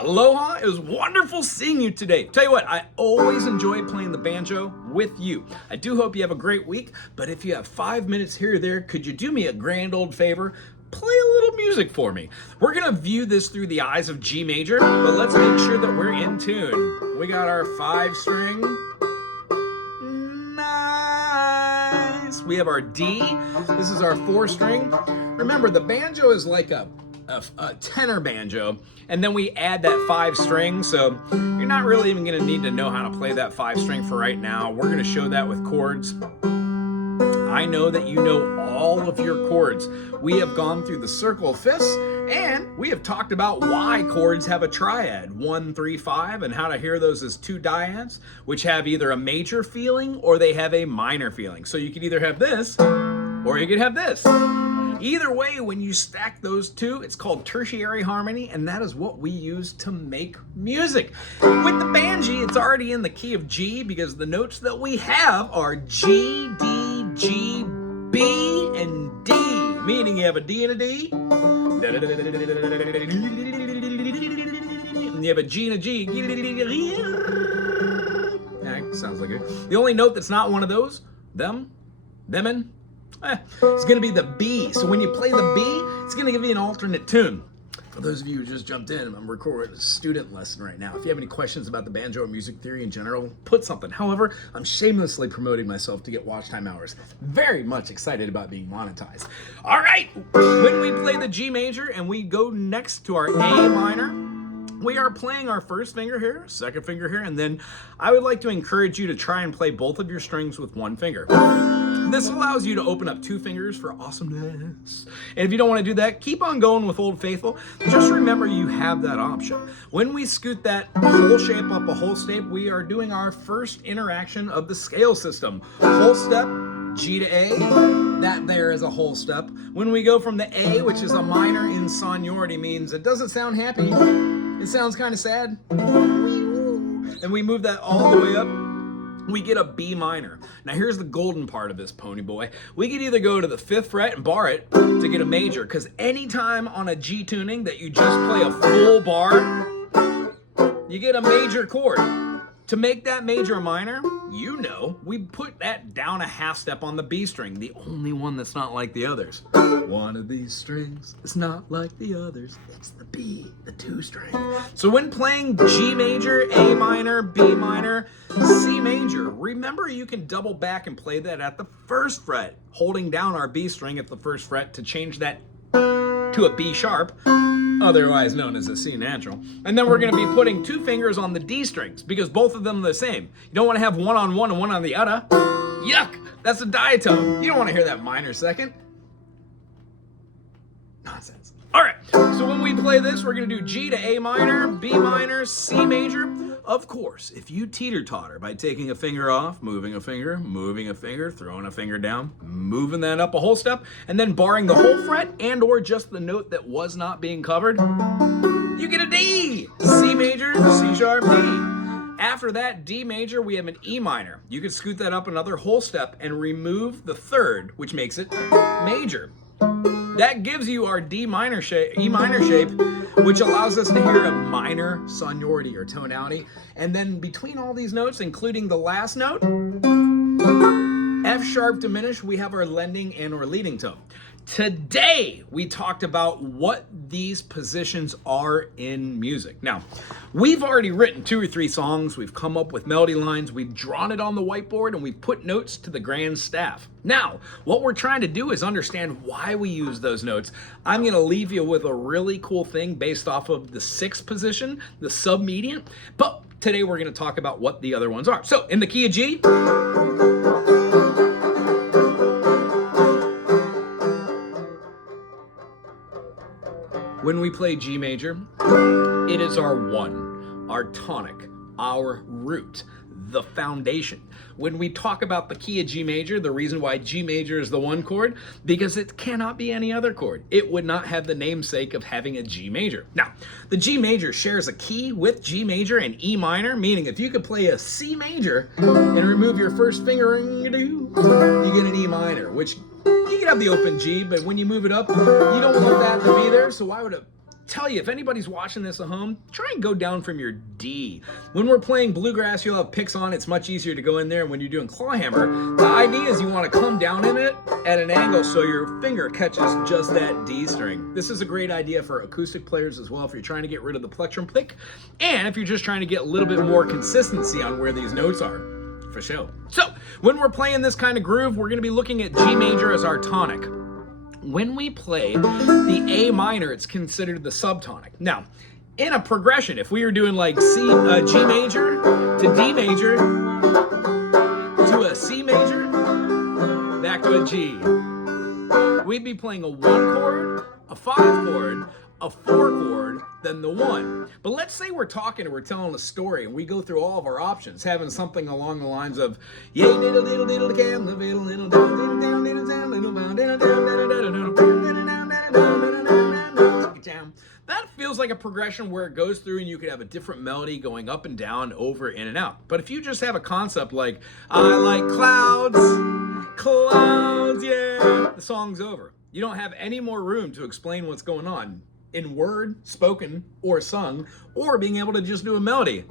Aloha, it was wonderful seeing you today. Tell you what, I always enjoy playing the banjo with you. I do hope you have a great week, but if you have 5 minutes here or there, could you do me a grand old favor? Play a little music for me. We're gonna view this through the eyes of G major, but let's make sure that we're in tune. We got our 5-string. Nice. We have our D. This is our 4-string. Remember, the banjo is like a tenor banjo, and then we add that 5-string, so you're not really even gonna need to know how to play that 5-string for right now. We're gonna show that with chords. I know that you know all of your chords. We have gone through the circle of fifths, and we have talked about why chords have a triad, 1, 3, 5, and how to hear those as 2 dyads, which have either a major feeling or they have a minor feeling. So you could either have this, or you could have this. Either way, when you stack those two, it's called tertiary harmony, and that is what we use to make music. With the banjo, it's already in the key of G because the notes that we have are G, D, G, B, and D, meaning you have a D and a D, and you have a G and a G. Yeah, sounds like it. The only note that's not one of those, it's gonna be the B. So when you play the B, it's gonna give you an alternate tune. For those of you who just jumped in, I'm recording a student lesson right now. If you have any questions about the banjo or music theory in general, put something. However, I'm shamelessly promoting myself to get watch time hours. Very much excited about being monetized. All right, when we play the G major and we go next to our A minor, we are playing our first finger here, second finger here, and then I would like to encourage you to try and play both of your strings with 1 finger. This allows you to open up 2 fingers for awesomeness. And if you don't want to do that, keep on going with Old Faithful. Just remember you have that option. When we scoot that whole shape up a whole step, we are doing our first interaction of the scale system. Whole step, G to A, that there is a whole step. When we go from the A, which is a minor in sonority, means it doesn't sound happy. It sounds kind of sad. And we move that all the way up. We get a B minor. Now here's the golden part of this pony boy. We could either go to the 5th fret and bar it to get a major, because anytime on a G tuning that you just play a full bar, you get a major chord. To make that major a minor, you know, we put that down a 1/2 step on the B string, the only one that's not like the others. One of these strings is not like the others. It's the B, the 2 string. So when playing G major, A minor, B minor, C major, remember you can double back and play that at the 1st fret, holding down our B string at the 1st fret to change that to a B sharp, otherwise known as a C natural. And then we're going to be putting 2 fingers on the D strings because both of them are the same. You don't want to have one on one and one on the other. Yuck! That's a diatone. You don't want to hear that minor second. Nonsense. All right, so when we play this, we're going to do G to A minor, B minor, C major. Of course, if you teeter-totter by taking a finger off, moving a finger, throwing a finger down, moving that up a whole step, and then barring the whole fret and or just the note that was not being covered, you get a D. C major, C sharp, D. After that D major, we have an E minor. You can scoot that up another whole step and remove the 3rd, which makes it major. That gives you our D minor shape, E minor shape, which allows us to hear a minor sonority or tonality. And then between all these notes, including the last note, F sharp diminished, we have our lending and or leading tone. Today, we talked about what these positions are in music. Now, we've already written 2 or 3 songs, we've come up with melody lines, we've drawn it on the whiteboard, and we've put notes to the grand staff. Now, what we're trying to do is understand why we use those notes. I'm gonna leave you with a really cool thing based off of the 6th position, the submedian, but today we're gonna talk about what the other ones are. So, in the key of G, when we play G major, it is our 1, our tonic, our root, the foundation. When we talk about the key of G major, the reason why G major is the 1 chord, because it cannot be any other chord. It would not have the namesake of having a G major. Now, the G major shares a key with G major and E minor, meaning if you could play a C major and remove your 1st finger, you get an E minor, which you can have the open G, but when you move it up, you don't want that to be there, so I would tell you, if anybody's watching this at home, try and go down from your D. When we're playing bluegrass, you'll have picks on. It's much easier to go in there. And when you're doing clawhammer, the idea is you want to come down in it at an angle so your finger catches just that D string. This is a great idea for acoustic players as well if you're trying to get rid of the plectrum pick, and if you're just trying to get a little bit more consistency on where these notes are. For sure. So, when we're playing this kind of groove, we're going to be looking at G major as our tonic. When we play the A minor, it's considered the subtonic. Now, in a progression, if we were doing like G major to D major to a C major, back to a G, we'd be playing a 1 chord, a 5 chord, a 4 chord, then the 1. But let's say we're talking and we're telling a story and we go through all of our options, having something along the lines of yay diddle diddle diddle cam the diddle diddle down diddle down diddle down diddle down diddle down. That feels like a progression where it goes through and you could have a different melody going up and down, over, in and out. But if you just have a concept like I like clouds, yeah, the song's over. You don't have any more room to explain what's going on in word, spoken, or sung, or being able to just do a melody.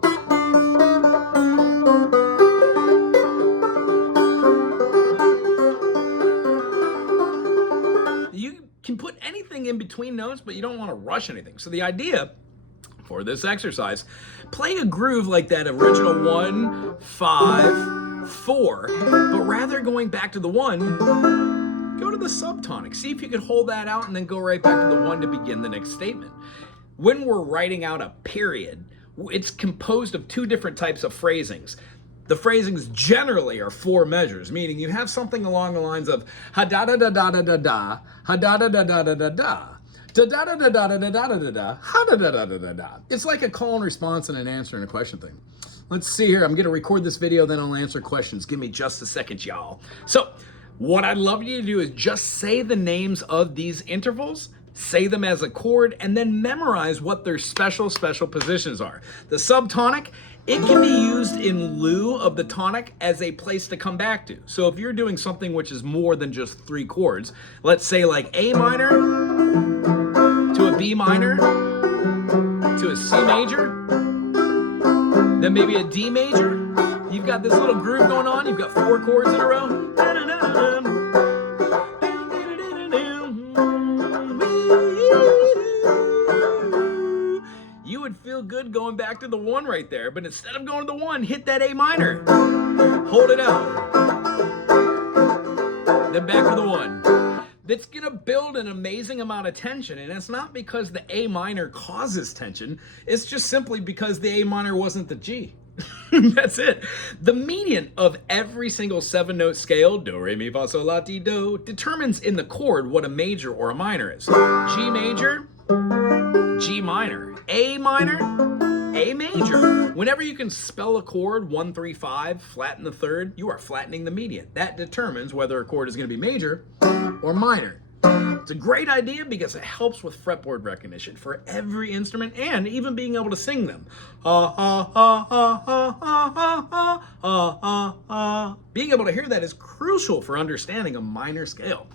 You can put anything in between notes, but you don't want to rush anything. So the idea for this exercise, play a groove like that original 1, 5, 4, but rather going back to the 1, go to the subtonic. See if you can hold that out and then go right back to the 1 to begin the next statement. When we're writing out a period, it's composed of 2 different types of phrasings. The phrasings generally are 4 measures, meaning you have something along the lines of ha da da da da da da da, ha da da da da da da da, da da da da da da da da da da, ha da da da da da da. It's like a call and response and an answer and a question thing. Let's see here. I'm going to record this video, then I'll answer questions. Give me just a second, y'all. So, what I'd love you to do is just say the names of these intervals, say them as a chord, and then memorize what their special positions are. The subtonic, it can be used in lieu of the tonic as a place to come back to. So if you're doing something which is more than just 3 chords, let's say like A minor to a B minor to a C major, then maybe a D major. You've got this little groove going on. You've got 4 chords in a row. You would feel good going back to the 1 right there, but instead of going to the 1, hit that A minor. Hold it out. Then back to the 1. That's going to build an amazing amount of tension, and it's not because the A minor causes tension. It's just simply because the A minor wasn't the G. That's it. The median of every single 7-note scale, do, re, mi, fa, sol, la, ti, do, determines in the chord what a major or a minor is. G major, G minor. A minor, A major. Whenever you can spell a chord 1, 3, 5, flatten the third, you are flattening the median. That determines whether a chord is going to be major or minor. It's a great idea because it helps with fretboard recognition for every instrument and even being able to sing them. Being able to hear that is crucial for understanding a minor scale.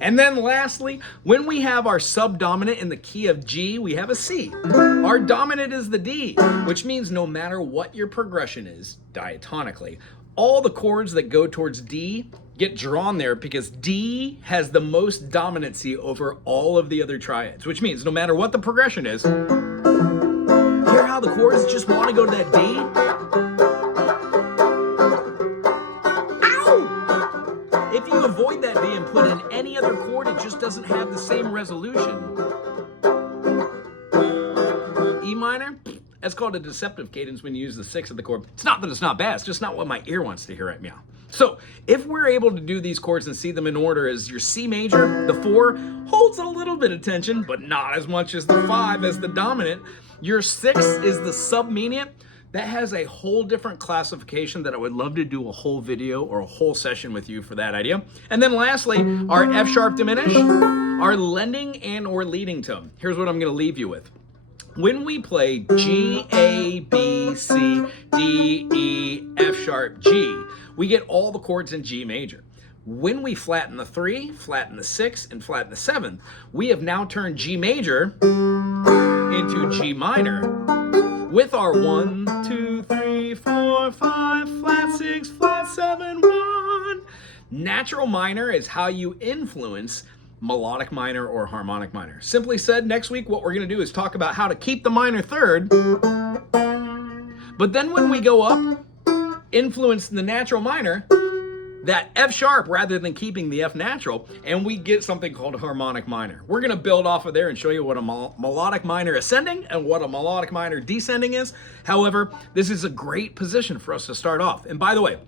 And then lastly, when we have our subdominant in the key of G, we have a C. Our dominant is the D, which means no matter what your progression is diatonically, all the chords that go towards D get drawn there because D has the most dominancy over all of the other triads, which means no matter what the progression is, hear how the chords just want to go to that D? Ow! If you avoid that D and put in any other chord, it just doesn't have the same resolution. E minor? That's called a deceptive cadence when you use the 6 of the chord. It's not that it's not bad, it's just not what my ear wants to hear right now. So if we're able to do these chords and see them in order as your C major, the 4 holds a little bit of tension, but not as much as the 5 as the dominant. Your 6 is the submediate. That has a whole different classification that I would love to do a whole video or a whole session with you for that idea. And then lastly, our F sharp diminished, our lending and or leading tone. Here's what I'm going to leave you with. When we play G, A, B, C, D, E, F sharp, G, we get all the chords in G major. When we flatten the 3, flatten the 6, and flatten the 7, we have now turned G major into G minor with our 1, 2, 3, 4, 5, flat 6, flat 7, 1. Natural minor is how you influence melodic minor or harmonic minor. Simply said, next week what we're going to do is talk about how to keep the minor third, but then when we go up, influence the natural minor, that F sharp rather than keeping the F natural, and we get something called harmonic minor. We're going to build off of there and show you what a melodic minor ascending and what a melodic minor descending is. However, this is a great position for us to start off. And by the way,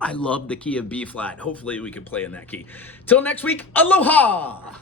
I love the key of B flat. Hopefully we can play in that key. Till next week, aloha!